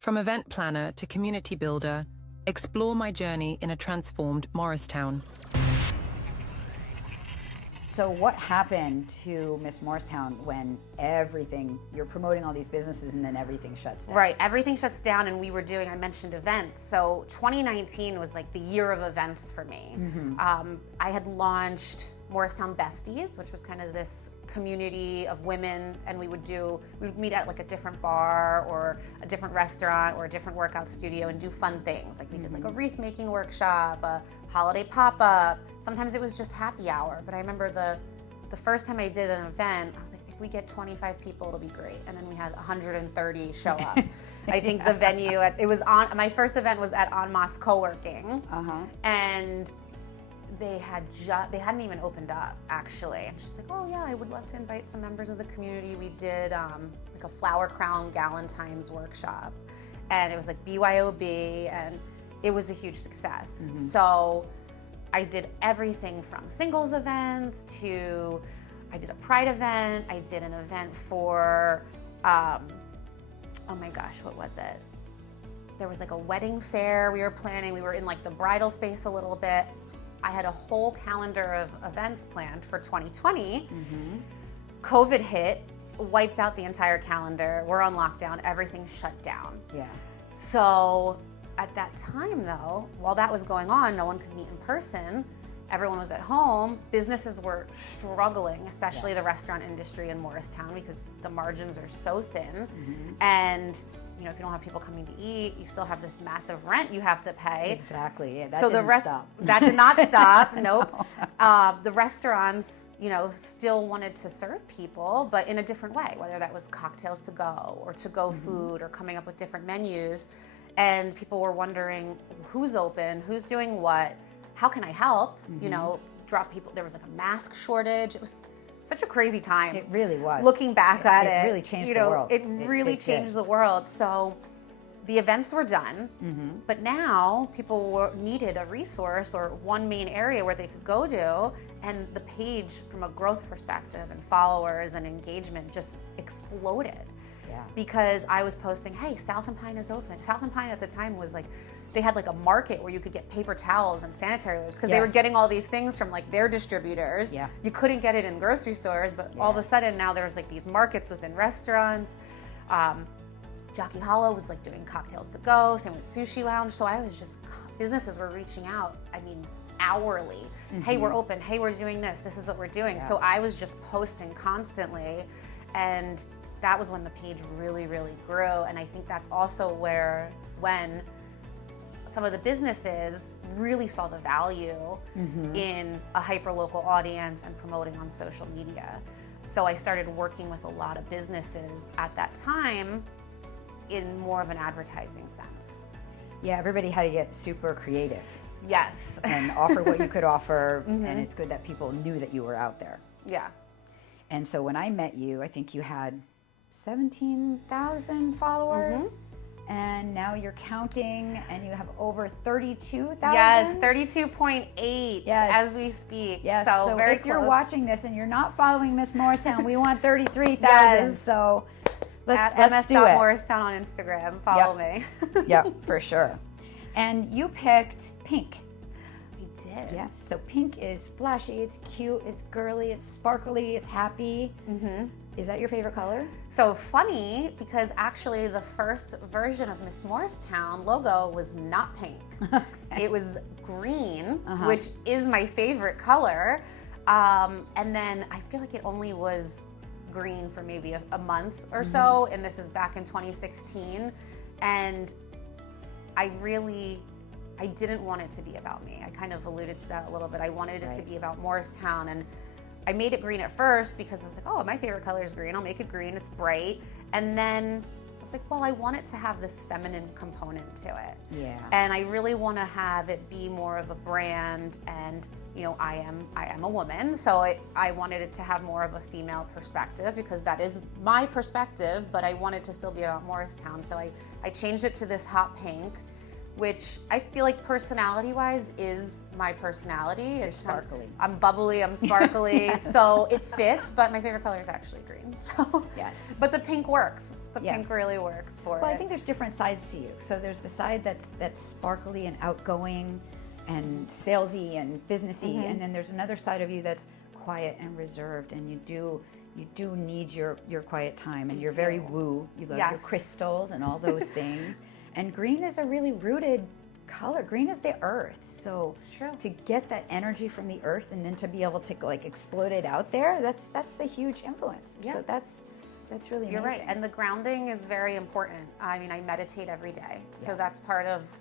From event planner to community builder, explore my journey in a transformed Morristown. So what happened to Miss Morristown when you're promoting all these businesses and then everything shuts down? Right, everything shuts down, and I mentioned events. So 2019 was like the year of events for me. I had launched Morristown Besties, which was kind of this community of women, and we would meet at like a different bar or a different restaurant or a different workout studio and do fun things. Like we did like a wreath making workshop, a holiday pop-up. Sometimes it was just happy hour. But I remember the first time I did an event, I was like, if we get 25 people, it'll be great. And then we had 130 show up. I think the venue, my first event was at En Masse Co-working. And they hadn't even opened up, actually. And she's like, oh yeah, I would love to invite some members of the community. We did like a flower crown galentine's workshop. And it was like BYOB, and it was a huge success. So I did everything from singles events to, I did a pride event. I did an event for, oh my gosh, what was it? There was like a wedding fair we were planning. We were in like the bridal space a little bit. I had a whole calendar of events planned for 2020. COVID hit, wiped out the entire calendar. We're on lockdown, everything shut down. Yeah. So at that time though, while that was going on, no one could meet in person. Everyone was at home. Businesses were struggling, especially the restaurant industry in Morristown, because the margins are so thin. And if you don't have people coming to eat, you still have this massive rent you have to pay. Exactly. Yeah, that did not stop. Nope. The restaurants, still wanted to serve people, but in a different way, whether that was cocktails to go or to-go food or coming up with different menus. And people were wondering who's open, who's doing what, how can I help? Drop people. There was like a mask shortage. It was such a crazy time. It really was. Looking back at it. It really changed the world. It really changed the world. So the events were done, but now people needed a resource or one main area where they could go to, and the page from a growth perspective and followers and engagement just exploded. Yeah. Because I was posting, hey, South and Pine is open. South and Pine at the time was like, they had like a market where you could get paper towels and sanitary wipes, because they were getting all these things from like their distributors. Yeah. You couldn't get it in grocery stores, but all of a sudden now there's like these markets within restaurants. Jockey Hollow was like doing cocktails to go, same with Sushi Lounge. So businesses were reaching out, hourly. Hey, we're open. Hey, we're doing this. This is what we're doing. Yeah. So I was just posting constantly, and that was when the page really, really grew. And I think that's also when some of the businesses really saw the value in a hyper-local audience and promoting on social media. So I started working with a lot of businesses at that time in more of an advertising sense. Yeah, everybody had to get super creative. Yes. And offer what you could offer, and it's good that people knew that you were out there. Yeah. And so when I met you, I think you had 17,000 followers. And now you're counting, and you have over 32,000? Yes, 32.8 as we speak. Yes, so very if close. you're watching this and you're not following Miss Morristown, we want 33,000. Yes. So let's do it. ms.morristown on Instagram. Follow me. Yep, for sure. And you picked pink. I did. Yes, so pink is flashy, it's cute, it's girly, it's sparkly, it's happy. Is that your favorite color? So funny, because actually the first version of Miss Morristown logo was not pink. It was green, which is my favorite color. And then I feel like it only was green for maybe a month or so, and this is back in 2016. And I didn't want it to be about me. I kind of alluded to that a little bit. I wanted it to be about Morristown, and I made it green at first because I was like, oh, my favorite color is green. I'll make it green, it's bright. And then I was like, well, I want it to have this feminine component to it. Yeah. And I really want to have it be more of a brand, and I am a woman, so I wanted it to have more of a female perspective, because that is my perspective, but I wanted to still be about Morristown. So I changed it to this hot pink which I feel like personality-wise is my personality. You're It's sparkly. I'm bubbly, I'm sparkly, Yes. so it fits, but my favorite color is actually green. So, Yes. but the pink works. The Yeah. pink really works for Well, it. I think there's different sides to you. So there's the side that's sparkly and outgoing and salesy and businessy, and then there's another side of you that's quiet and reserved, and you do need your quiet time, and you're very woo. You love your Yes. crystals and all those things. And green is a really rooted color. Green is the earth. So It's true. to get that energy from the earth and then to be able to like explode it out there, that's a huge influence. Yeah. So that's really amazing. You're right, and the grounding is very important. I mean, I meditate every day, so Yeah.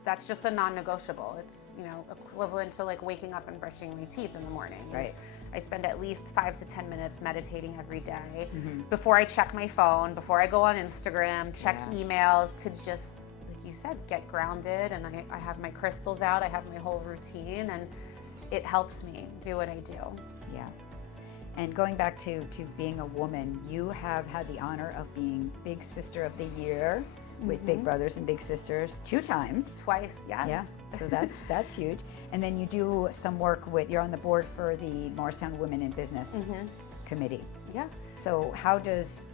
that's just a non-negotiable. It's, you know, equivalent to like waking up and brushing my teeth in the morning. Right. I spend at least 5 to 10 minutes meditating every day before I check my phone, before I go on Instagram, check Yeah. emails, to just, like you said, get grounded. And I have my crystals out, I have my whole routine, and it helps me do what I do. Yeah. And going back to being a woman, you have had the honor of being Big Sister of the Year with Big Brothers and Big Sisters 2 times. Twice, yes. Yeah, so that's huge. And then you do some work you're on the board for the Morristown Women in Business Committee. Yeah. So how does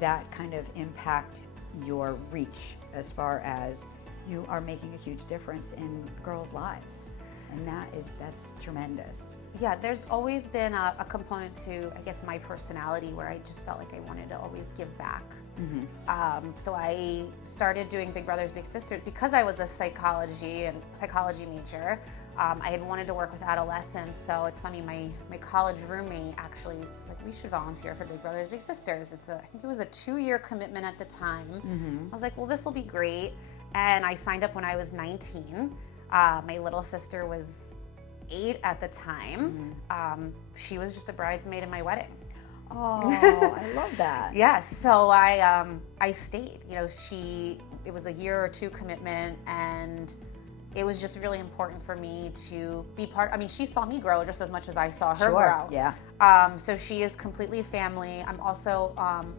that kind of impact your reach as far as you are making a huge difference in girls' lives? And that's tremendous. Yeah, there's always been a component to, I guess, my personality where I just felt like I wanted to always give back. So I started doing Big Brothers Big Sisters because I was a psychology major. I had wanted to work with adolescents, so it's funny, my college roommate actually was like, we should volunteer for Big Brothers Big Sisters. I think it was a 2-year commitment at the time. I was like, well, this will be great. And I signed up when I was 19. My little sister was 8 at the time. She was just a bridesmaid in my wedding. Oh, I love that. Yes, so I stayed. You know, it was a year or 2 commitment, and it was just really important for me to be part. I mean, she saw me grow just as much as I saw her grow. Yeah. So she is completely family. I'm also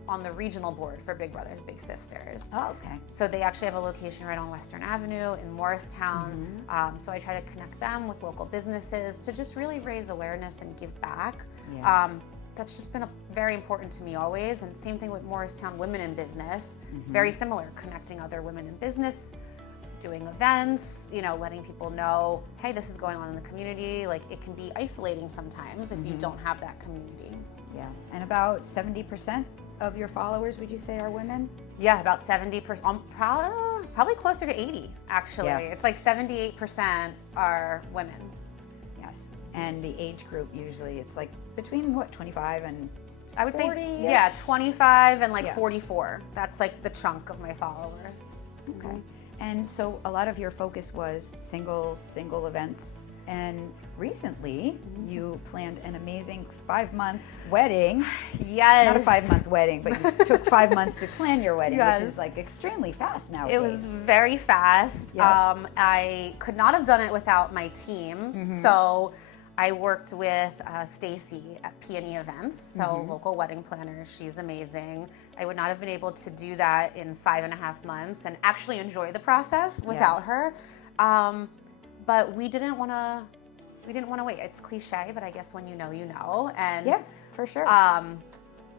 on the regional board for Big Brothers Big Sisters. Oh, okay. So they actually have a location right on Western Avenue in Morristown. So I try to connect them with local businesses to just really raise awareness and give back. Yeah. That's just been very important to me always. And same thing with Morristown Women in Business. Very similar, connecting other women in business, doing events, you know, letting people know, hey, this is going on in the community. Like, it can be isolating sometimes if you don't have that community. Yeah. And about 70% of your followers, would you say, are women? Yeah, about 70%. Probably closer to 80, actually. Yeah. It's like 78% are women. Yes. And the age group, usually it's like between 25 and I would say, 40-ish? yeah, 25 and like Yeah. 44. That's like the chunk of my followers. Okay. And so a lot of your focus was single events. And recently you planned an amazing 5-month wedding. Yes. Not a 5-month wedding, but you took 5 months to plan your wedding, Yes. which is like extremely fast nowadays. It was very fast. Yep. I could not have done it without my team. So I worked with Stacy at Peony Events, so local wedding planner. She's amazing. I would not have been able to do that in 5.5 months and actually enjoy the process without her. But we didn't want to wait. It's cliche, but I guess when you know, you know. And yeah, for sure.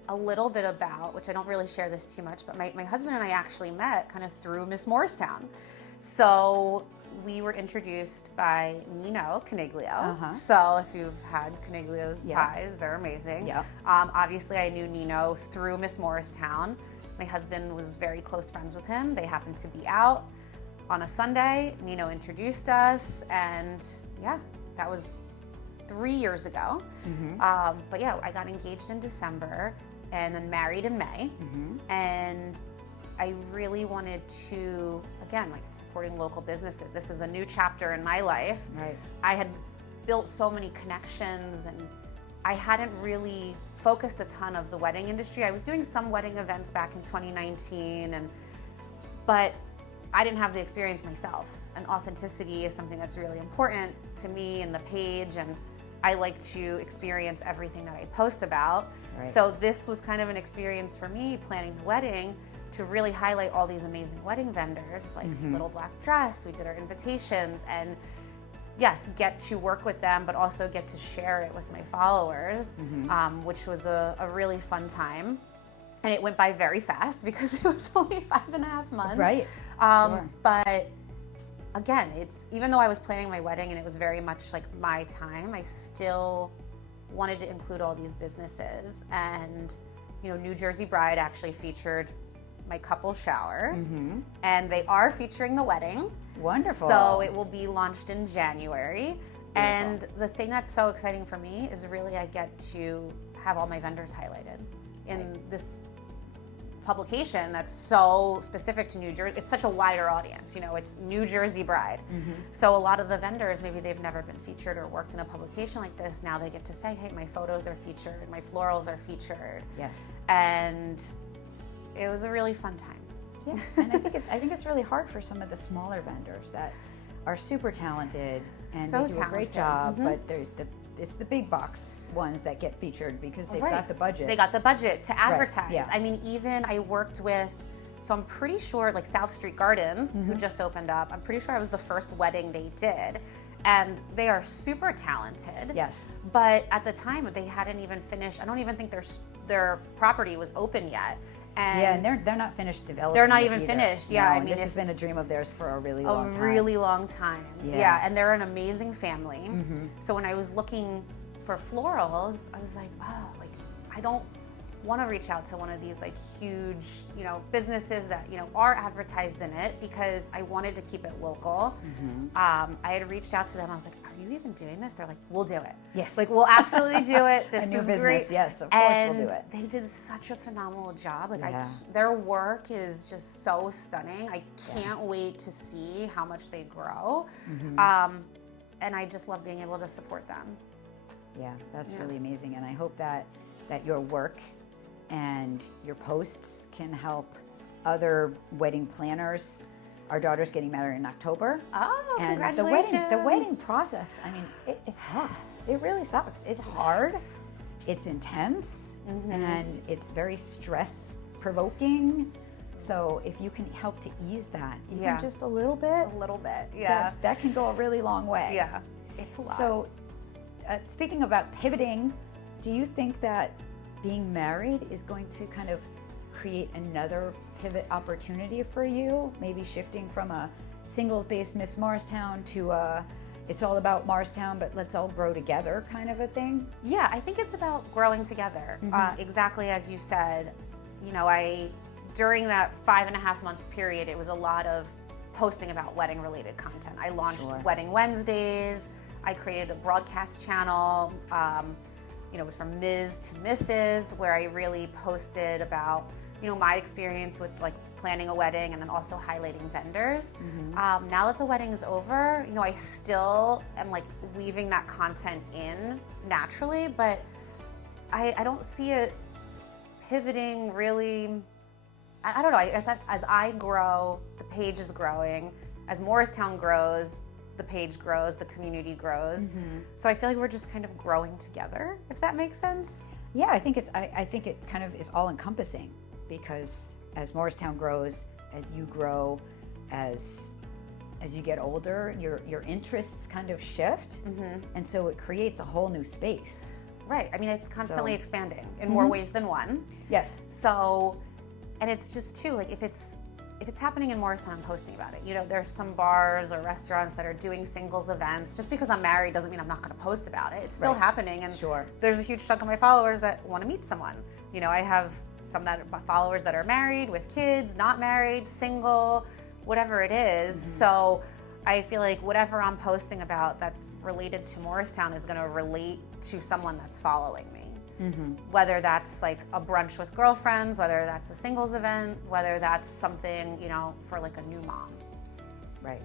a little bit about, which I don't really share this too much, but my husband and I actually met kind of through Miss Morristown. So we were introduced by Nino Caniglio. So if you've had Caniglio's pies, they're amazing. Yeah. Obviously, I knew Nino through Miss Morristown. My husband was very close friends with him. They happened to be out on a Sunday. Nino introduced us, and yeah, that was 3 years ago. But yeah, I got engaged in December and then married in May. And I really wanted to, again, like supporting local businesses. This was a new chapter in my life. Right. I had built so many connections, and I hadn't really focused a ton of the wedding industry. I was doing some wedding events back in 2019, but I didn't have the experience myself. And authenticity is something that's really important to me and the page, and I like to experience everything that I post about. Right. So this was kind of an experience for me, planning the wedding, to really highlight all these amazing wedding vendors, like Little Black Dress. We did our invitations, and yes, get to work with them, but also get to share it with my followers, which was a really fun time. And it went by very fast because it was only 5.5 months. Right. Sure. But again, it's, even though I was planning my wedding and it was very much like my time, I still wanted to include all these businesses. And, you know, New Jersey Bride actually featured my couple shower, and they are featuring the wedding. Wonderful. So it will be launched in January. Beautiful. And the thing that's so exciting for me is really I get to have all my vendors highlighted in this publication that's so specific to New Jersey. It's such a wider audience, you know, it's New Jersey Bride. So a lot of the vendors, maybe they've never been featured or worked in a publication like this. Now they get to say, hey, my photos are featured, my florals are featured. Yes. And it was a really fun time. Yeah, and I think it's really hard for some of the smaller vendors that are super talented and So they do a great job, but it's the big box ones that get featured because they've got the budget. They got the budget to advertise. Right. Yeah. I mean, even I worked with, so I'm pretty sure, like South Street Gardens, who just opened up, I'm pretty sure I was the first wedding they did. And they are super talented. Yes. But at the time, they hadn't even finished, I don't even think their property was open yet. And they're not finished developing. They're not it even either. finished. Yeah, No, I mean, this has been a dream of theirs for a really long time. A really long time. Yeah. Yeah, and they're an amazing family. So when I was looking for florals, I was like, oh, like I don't want to reach out to one of these like huge, you know, businesses that, you know, are advertised in it, because I wanted to keep it local. I had reached out to them. I was like, are you even doing this? They're like, we'll do it. Yes. Like, we'll absolutely do it. This A new is business, great. yes, of course And we'll do it. they did such a phenomenal job. Like, Yeah. their work is just so stunning. I can't wait to see how much they grow. And I just love being able to support them. Yeah, that's really amazing. And I hope that your work and your posts can help other wedding planners. Our daughter's getting married in October. Oh, and congratulations. the wedding process, I mean, it sucks. It really sucks. It's hard, it's intense, and it's very stress provoking. So if you can help to ease that, even just a little bit, yeah. that can go a really long way. Yeah, it's a lot. So speaking about pivoting, do you think that being married is going to kind of create another pivot opportunity for you? Maybe shifting from a singles-based Miss Morristown to it's all about Morristown, but let's all grow together kind of a thing? Yeah, I think it's about growing together. Exactly as you said. You know, during that 5.5 month period, it was a lot of posting about wedding related content. I launched Wedding Wednesdays. I created a broadcast channel. You know, it was from Ms. to Mrs., where I really posted about, you know, my experience with like planning a wedding and then also highlighting vendors. Now that the wedding is over, you know, I still am like weaving that content in naturally, but I don't see it pivoting really. I don't know, I guess that's, as I grow, the page is growing. As Morristown grows, the page grows, the community grows. So I feel like we're just kind of growing together, if that makes sense. Yeah, I think I think it kind of is all encompassing, because as Morristown grows, as you grow, as you get older, your interests kind of shift, and so it creates a whole new space. Right. I mean, it's constantly expanding in more ways than one. Yes. So, and it's just too, like if it's happening in Morristown, I'm posting about it. You know, there's some bars or restaurants that are doing singles events. Just because I'm married doesn't mean I'm not going to post about it. It's still happening, and there's a huge chunk of my followers that want to meet someone. You know, I have some followers that are married with kids, not married, single, whatever it is. So I feel like whatever I'm posting about that's related to Morristown is going to relate to someone that's following me. Whether that's like a brunch with girlfriends, whether that's a singles event, whether that's something, you know, for like a new mom. Right.